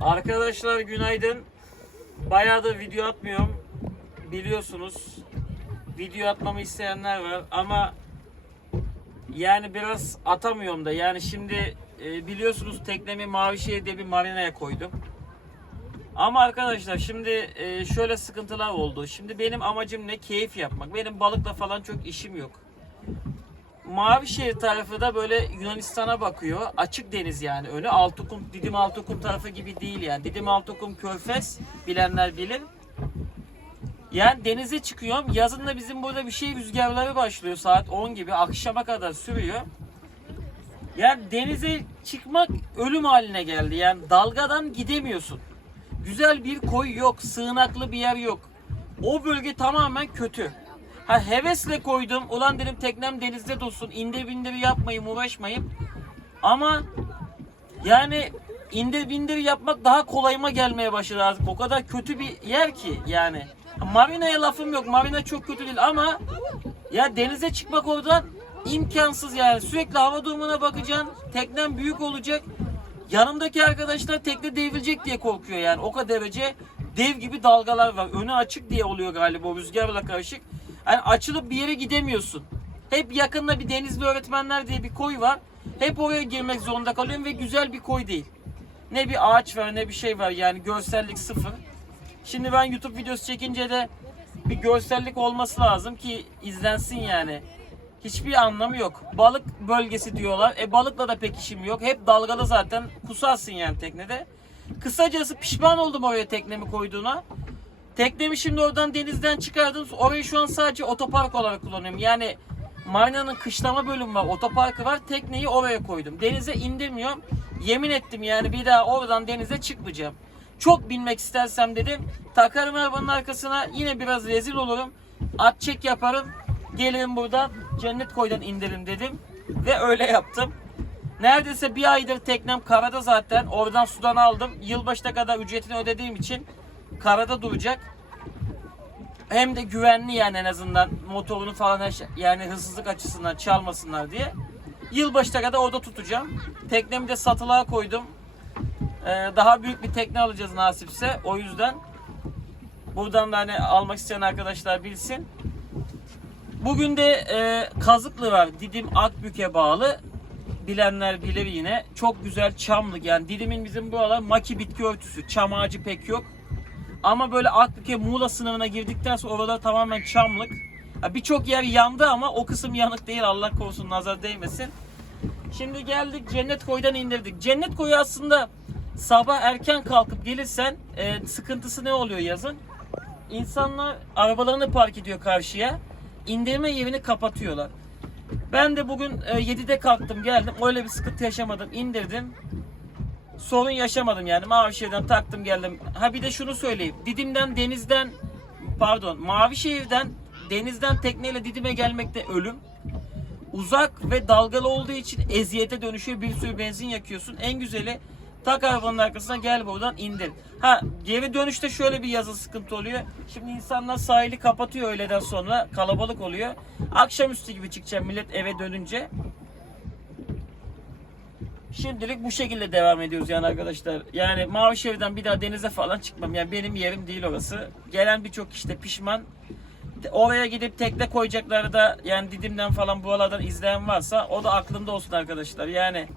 Arkadaşlar günaydın. Bayağıdır video atmıyorum. Biliyorsunuz. Video atmamı isteyenler var ama yani biraz atamıyorum da. Yani şimdi e, biliyorsunuz teknemi Mavişehir'de bir marinaya koydum. Ama arkadaşlar şimdi e, şöyle sıkıntılar oldu. Şimdi benim amacım ne? Keyif yapmak. Benim balıkla falan çok işim yok. Mavişehir tarafı da böyle Yunanistan'a bakıyor. Açık deniz yani. Önü Altıkum, Didim Altıkum tarafı gibi değil yani. Didim Altıkum Körfez bilenler bilir. Yani denize çıkıyorum. Yazın da bizim burada bir şey rüzgarları başlıyor saat 10 gibi. Akşama kadar sürüyor. Yani denize çıkmak ölüm haline geldi. Yani dalgadan gidemiyorsun. Güzel bir koy yok. Sığınaklı bir yer yok. O bölge tamamen kötü. Ha hevesle koydum. Ulan dedim teknem denizde dursun. İndir bindir yapmayayım uğraşmayayım. Ama yani indir bindir yapmak daha kolayıma gelmeye başladı artık. O kadar kötü bir yer ki yani. Marina'ya lafım yok. Marina çok kötü değil ama ya denize çıkmak oradan imkansız yani. Sürekli hava durumuna bakacaksın. Teknen büyük olacak. Yanımdaki arkadaşlar tekne devrilecek diye korkuyor yani. O kadar derece dev gibi dalgalar var. Önü açık diye oluyor galiba o rüzgarla karışık. Yani açılıp bir yere gidemiyorsun. Hep yakında bir denizli öğretmenler diye bir koy var. Hep oraya girmek zorunda kalıyorum ve güzel bir koy değil. Ne bir ağaç var ne bir şey var yani görsellik sıfır. Şimdi ben YouTube videosu çekince de bir görsellik olması lazım ki izlensin yani. Hiçbir anlamı yok. Balık bölgesi diyorlar. E balıkla da pek işim yok. Hep dalgalı zaten. Kusarsın yani teknede. Kısacası pişman oldum oraya teknemi koyduğuna. Teknemi şimdi oradan denizden çıkardım. Orayı şu an sadece otopark olarak kullanıyorum. Yani Marina'nın kışlama bölümü var, otoparkı var. Tekneyi oraya koydum. Denize indirmiyorum. Yemin ettim yani bir daha oradan denize çıkmayacağım. Çok binmek istersem dedim. Takarım arabanın arkasına yine biraz rezil olurum. At çek yaparım. Gelirim buradan cennet koydan indirim dedim. Ve öyle yaptım. Neredeyse bir aydır teknem karada zaten. Oradan sudan aldım. Yılbaşına kadar ücretini ödediğim için karada duracak. Hem de güvenli yani en azından motorunu falan her şey- yani hırsızlık açısından çalmasınlar diye. Yılbaşına kadar orada tutacağım. Teknemi de satılığa koydum. Ee, daha büyük bir tekne alacağız nasipse. O yüzden buradan da hani almak isteyen arkadaşlar bilsin. Bugün de e, Kazıklı var. Didim Akbük'e bağlı. Bilenler bilir yine. Çok güzel çamlık yani. Didim'in bizim buralar maki bitki örtüsü. Çam ağacı pek yok. Ama böyle Akbük'e Muğla sınırına girdikten sonra orada tamamen çamlık. Birçok yer yandı ama o kısım yanık değil. Allah korusun nazar değmesin. Şimdi geldik Cennet Koy'dan indirdik. Cennet Koyu aslında sabah erken kalkıp gelirsen e, sıkıntısı ne oluyor yazın? İnsanlar arabalarını park ediyor karşıya. İndirme yerini kapatıyorlar. Ben de bugün e, 7'de kalktım geldim. Öyle bir sıkıntı yaşamadım. indirdim. Sorun yaşamadım yani. Mavişehir'den taktım geldim. Ha bir de şunu söyleyeyim. Didim'den denizden pardon Mavişehir'den denizden tekneyle Didim'e gelmekte ölüm. Uzak ve dalgalı olduğu için eziyete dönüşüyor. Bir sürü benzin yakıyorsun. En güzeli tak arabanın arkasına gel buradan indir. Ha geri dönüşte şöyle bir yazı sıkıntı oluyor. Şimdi insanlar sahili kapatıyor öğleden sonra. Kalabalık oluyor. Akşamüstü gibi çıkacağım millet eve dönünce. Şimdilik bu şekilde devam ediyoruz yani arkadaşlar. Yani Mavişehir'den bir daha denize falan çıkmam. Yani benim yerim değil orası. Gelen birçok işte pişman. Oraya gidip tekne koyacakları da yani Didim'den falan buralardan izleyen varsa o da aklında olsun arkadaşlar. Yani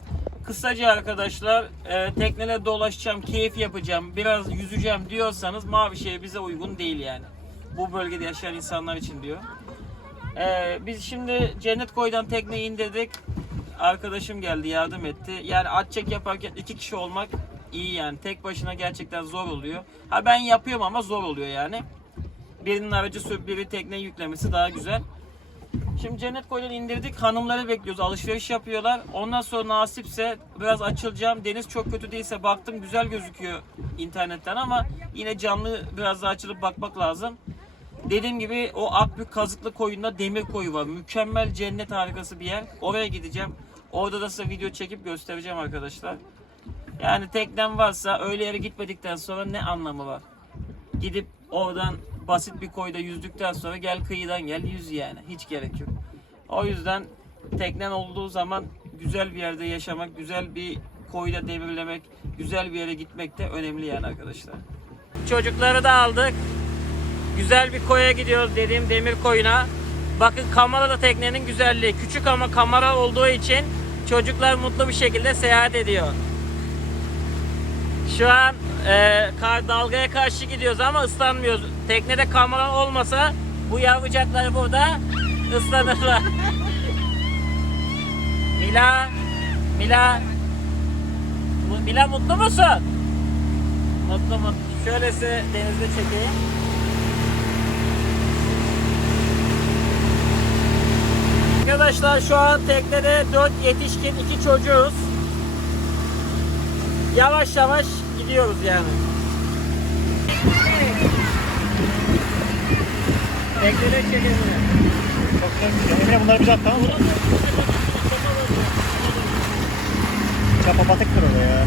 kısaca arkadaşlar e, tekneyle dolaşacağım, keyif yapacağım, biraz yüzeceğim diyorsanız Mavişehir bize uygun değil yani. Bu bölgede yaşayan insanlar için diyor. E, biz şimdi Cennet Koy'dan tekneyi indirdik. Arkadaşım geldi yardım etti. Yani at çek yaparken iki kişi olmak iyi yani. Tek başına gerçekten zor oluyor. Ha ben yapıyorum ama zor oluyor yani. Birinin aracı sürüp biri tekne yüklemesi daha güzel. Şimdi Cennet Koy'dan indirdik. Hanımları bekliyoruz. Alışveriş yapıyorlar. Ondan sonra nasipse biraz açılacağım. Deniz çok kötü değilse baktım güzel gözüküyor internetten ama yine canlı biraz daha açılıp bakmak lazım. Dediğim gibi o Akbük Kazıklı koyunda demir koyu var. Mükemmel cennet harikası bir yer. Oraya gideceğim. Orada da size video çekip göstereceğim arkadaşlar. Yani teknem varsa öyle yere gitmedikten sonra ne anlamı var? Gidip oradan basit bir koyda yüzdükten sonra gel kıyıdan gel yüz yani. Hiç gerek yok. O yüzden teknen olduğu zaman güzel bir yerde yaşamak, güzel bir koyda devirlemek, güzel bir yere gitmek de önemli yani arkadaşlar. Çocukları da aldık. Güzel bir koya gidiyoruz dediğim demir koyuna. Bakın kamera da teknenin güzelliği. Küçük ama kamera olduğu için çocuklar mutlu bir şekilde seyahat ediyor. Şu an e, kar, dalgaya karşı gidiyoruz ama ıslanmıyoruz. Teknede kamera olmasa bu yavrucaklar burada ıslanırlar. Mila, Mila, Mila mutlu musun? Mutlu mutlu. Şöylesi denizde çekeyim. Arkadaşlar şu an teknede 4 yetişkin 2 çocuğuz. Yavaş yavaş gidiyoruz yani. Teknede çekelim. Emre bunları bize at tamam mı? Çapa batıktır orada ya.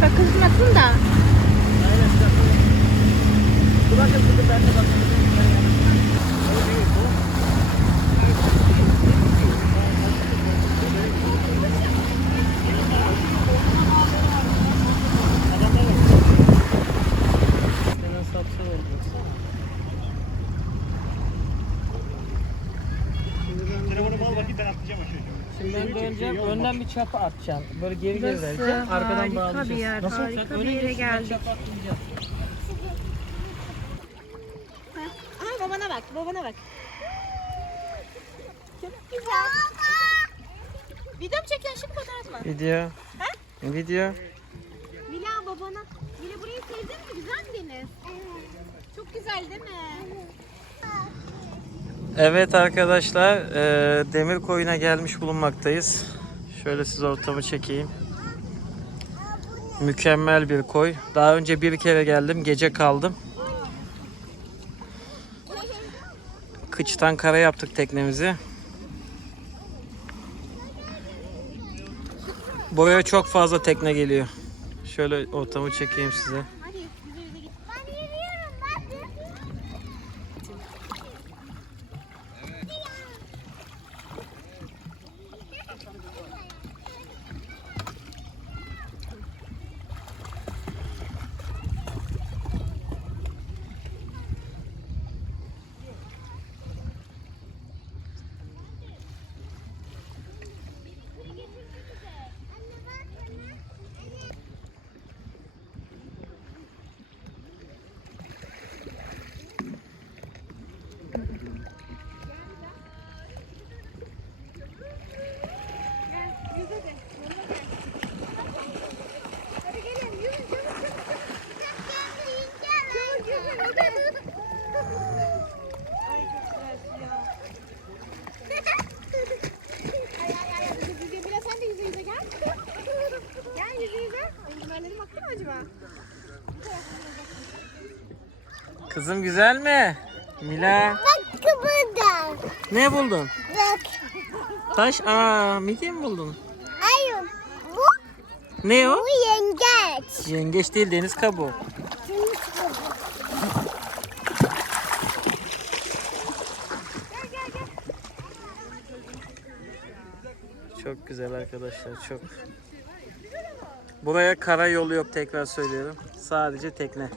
Kakızmasın da. Bakın bakın ben de bakın. Ben döneceğim, önden bir çapa atacağım. Böyle geri geri vereceğim. Arkadan harika bağlayacağız. bir yer, Nasıl? harika Sen bir öne yere geç, ben geldik. çapa. Aha babana bak, babana bak. Çok güzel. Video mu çekiyorsun şimdi fotoğraf mı? Video. Video. Mila babana. Mila burayı sevdin mi? Güzel mi deniz? Çok güzel değil mi? Evet arkadaşlar, e, demir koyuna gelmiş bulunmaktayız. Şöyle size ortamı çekeyim. Mükemmel bir koy. Daha önce bir kere geldim, gece kaldım. Kıçtan kara yaptık teknemizi. Buraya çok fazla tekne geliyor. Şöyle ortamı çekeyim size. Hadi yüze yüze git. Ben yürüyorum ben. Yüze de. Yanına gel. Hadi gelin yürü çabuk çabuk. Çabuk yürü. Ay çok güzel ya. Ay ay ay. Yüze yüze. Biraz sen de yüze yüze gel. Gel yüze yüze. Ay bunlardan baktın mı acaba? Kızım güzel mi? Mila. Bak burada. Ne buldun? Bak. Taş. Aa, midye mi buldun? Hayır. Bu, Ne o? bu yengeç. Yengeç değil deniz kabuğu. Çok güzel arkadaşlar çok. Buraya kara yolu yok tekrar söylüyorum. Sadece tekne.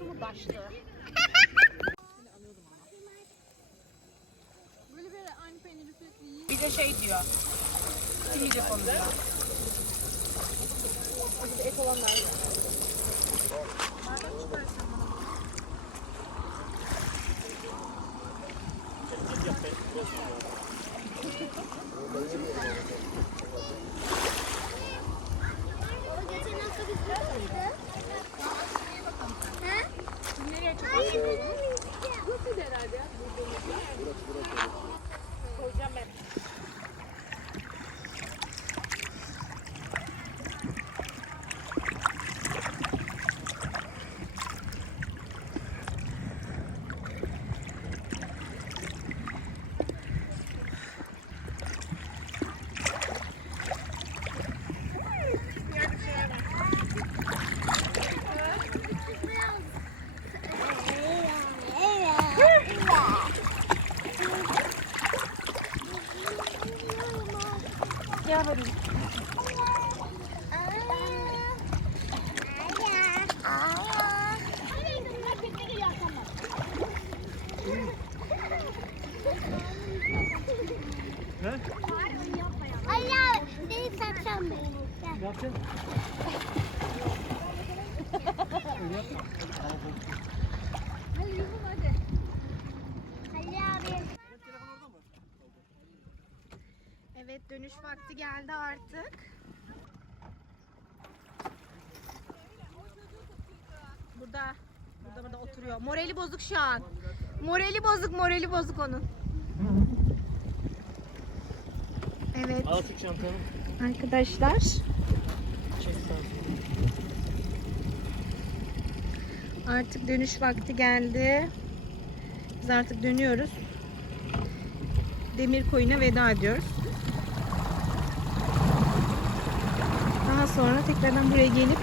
Mı başlı? Bir de şey diyor. Kim yiyecek onu diyor. Et olanlar. Geçen Gel bakayım. He? Allah seni satsam beni. Gel. Ne yapacaksın? Hadi Yusuf hadi. Ali abi. Evet dönüş vakti geldi artık. Burada. Burada burada oturuyor. Morali bozuk şu an. Morali bozuk, morali bozuk onun. Evet Al çantanı. arkadaşlar. Çek. Artık dönüş vakti geldi. Biz artık dönüyoruz. Demir koyuna veda ediyoruz. Daha sonra tekrardan buraya gelip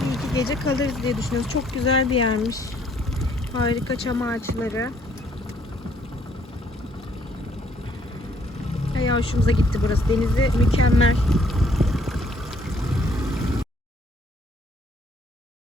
bir iki gece kalırız diye düşünüyoruz. Çok güzel bir yermiş. Harika çam ağaçları. Bayağı hoşumuza gitti burası. Denizi mükemmel.